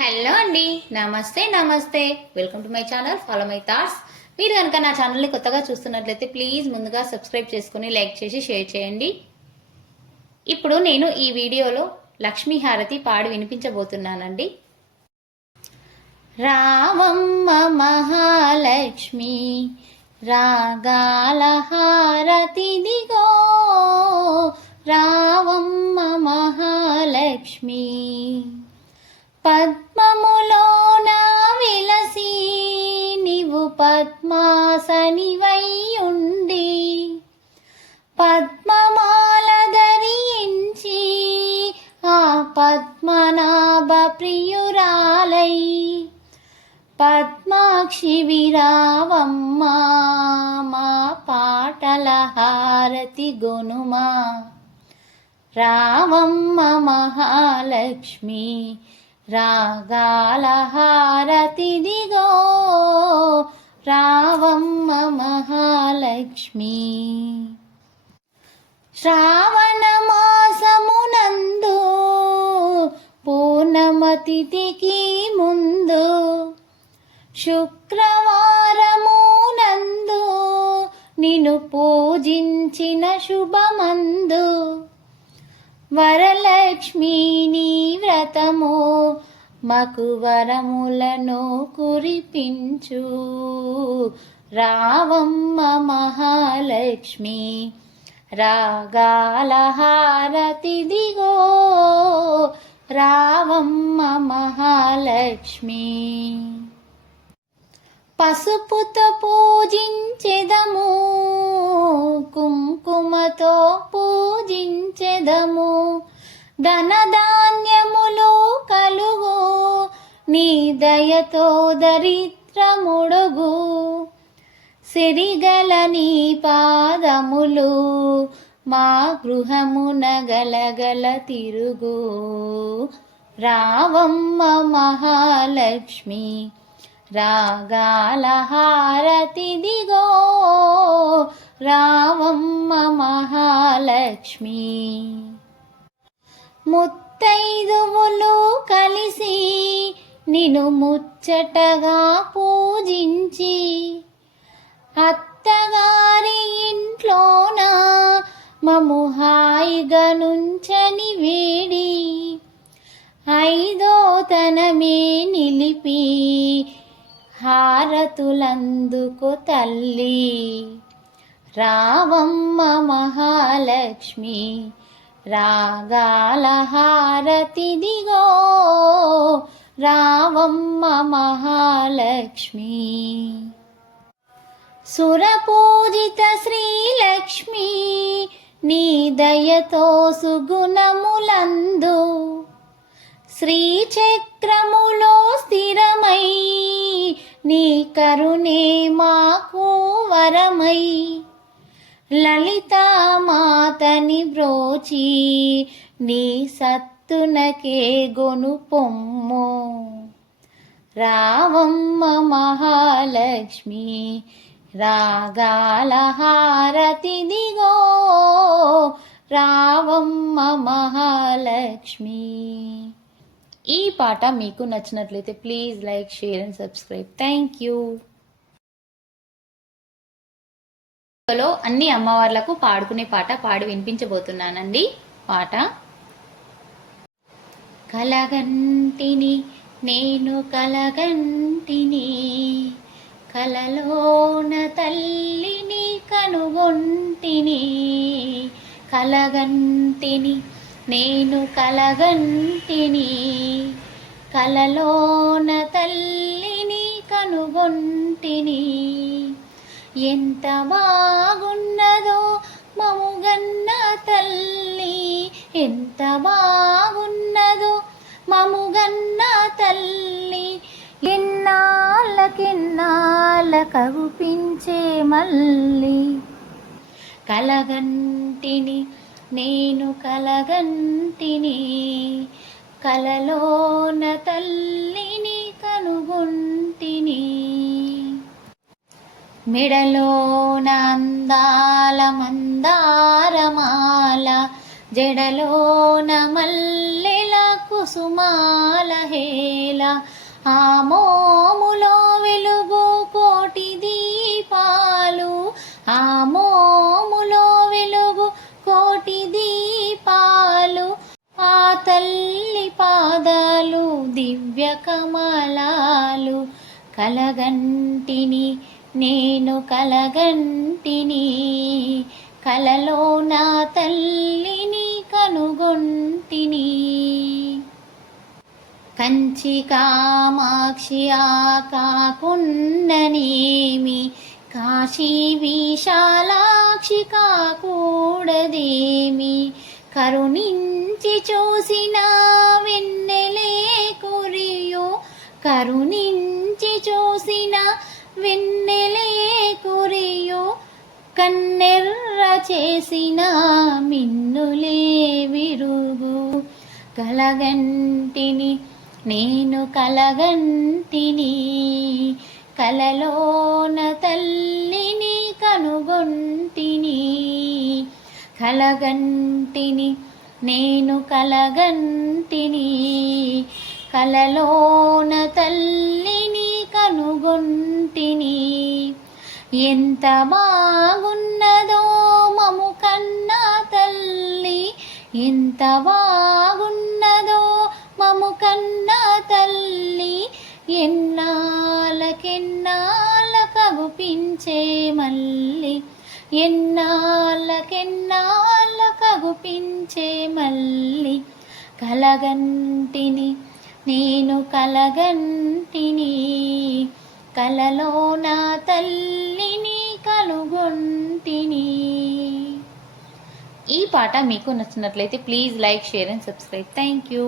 Hello అండి, నమస్తే నమస్తే. Welcome to my channel follow my thoughts. మీరు కనుక నా ఛానల్ని కొత్తగా చూస్తున్నట్లయితే ప్లీజ్ ముందుగా సబ్స్క్రైబ్ చేసుకుని లైక్ చేసి షేర్ చేయండి. ఇప్పుడు నేను ఈ వీడియోలో లక్ష్మీ హారతి పాడి వినిపించబోతున్నానండి. రావమ్మ మహాలక్ష్మి రాగాల హారతిదిగో, రావమ్మ మహాలక్ష్మి పద్మములోన విలసి నీవు పద్మాసనివైయుండి పద్మమాల ధరించి ఆ పద్మనాభ ప్రియురాలై పద్మాక్షి విరావమ్మ మా పాటల హారతి గొనుమా. రావమ్మ మహాలక్ష్మి రాగాల హారతిదిగో, రావమ్మ మహాలక్ష్మి. శ్రావణ మాసమునందు పూర్ణమతిథికి ముందు శుక్రవారమునందు నిన్ను పూజించిన శుభమందు వరలక్ష్మి నీ వ్రతము మకు వరములను కురిపించు. రావమ్మ మహాలక్ష్మి రాగాల హారతిదిగో, రావమ్మ మహాలక్ష్మి. పసుపుతో పూజించెదము, కుంకుమతో పూజించెదము, ధనధాన్యములు కలుగు నీ దయతో దరిద్రముడుగు, సిరిగల నీ పాదములు మా గృహమున గలగల తిరుగు. రావమ్మ మహాలక్ష్మి రాగాల హారతిదిగో, రావమ్మ మహాలక్ష్మి. ముత్తైదువులు కలిసి నిన్ను ముచ్చటగా పూజించి అత్తగారి ఇంట్లోన మము హాయిగా నుంచని వేడి ఐదో తనమే నిలిపి హారతులందుకు తల్లి. రావమ్మ మహాలక్ష్మి రాగాల హారతిదిగో, రావమ్మ మహాలక్ష్మి. సురపూజిత శ్రీలక్ష్మి నీ దయతో సుగుణములందు శ్రీచక్రములో స్థిరమై నీ కరుణే మాకు వరమై లలితామాతని బ్రోచి నీ సత్తునకే గొను పొమ్ము. రావమ్మ మహాలక్ష్మి రాగాల హారతిదిగో, రావమ్మ మహాలక్ష్మి. ఈ పాట మీకు నచ్చినట్లయితే please like share and subscribe. Thank you. అన్ని అమ్మవార్లకు పాడుకునే పాట పాడి వినిపించబోతున్నానండి. పాట కలగంటిని నేను కలగంటిని కలలోన తల్లిని కనుగొంటిని, కలగంటిని నేను కలగంటిని కలలోన తల్లిని కనుగొంటిని. ఎంత బాగున్నదో మముగన్న తల్లి, ఎంత బాగున్నదో మముగన్న తల్లి, ఎన్నాళ్ళకెన్నాళ్ళ కగుపించే మల్లి. కలగంటిని నేను కలగంటిని కలలోన తల్లిని కనుగొంటిని. మెడలోన అందాల మందారమాల జడలోన మల్లెల కుసుమాల హేల ఆ మోములో వెలుగు కోటి దీపాలు, ఆ మోములో వెలుగు కోటి దీపాలు, ఆ తల్లి పాదాలు దివ్య కమలాలు. కలగంటిని నేను కలగంటిని, కలలో నా తల్లిని కనుగొంటిని. కంచి కామాక్షి ఆ కాకున్ననేమి, కాశీ విశాలాక్షి కాకూడదేమి. కరుణించి చూసిన వెన్నెలే కురియో, కరుణించి చూసిన వెన్నెలే కురియో. కన్నెర్ర చేసిన మిన్నులే విరుగు. కలగంటిని నేను కలగంటిని, కలలోన తల్లిని కనుగొంటిని. కలగంటిని నేను కలగంటిని, కలలోన తల్లిని కనుగొంటిని. ఎంత బాగున్నదో మము కన్నా తల్లి, ఎంత బాగున్నదో మము కన్నా తల్లి. ఎన్నాళ్ళకెన్నాళ్ళకగుపించే మల్లి, ఎన్నాళ్ళకెన్నాళ్ళకగుపించే మల్లి. కలగంటిని నేను కలగంటిని, కలలో నా తల్లిని కనుగొంటిని. ఈ పాట మీకు నచ్చినట్లయితే please like, share and subscribe. Thank you.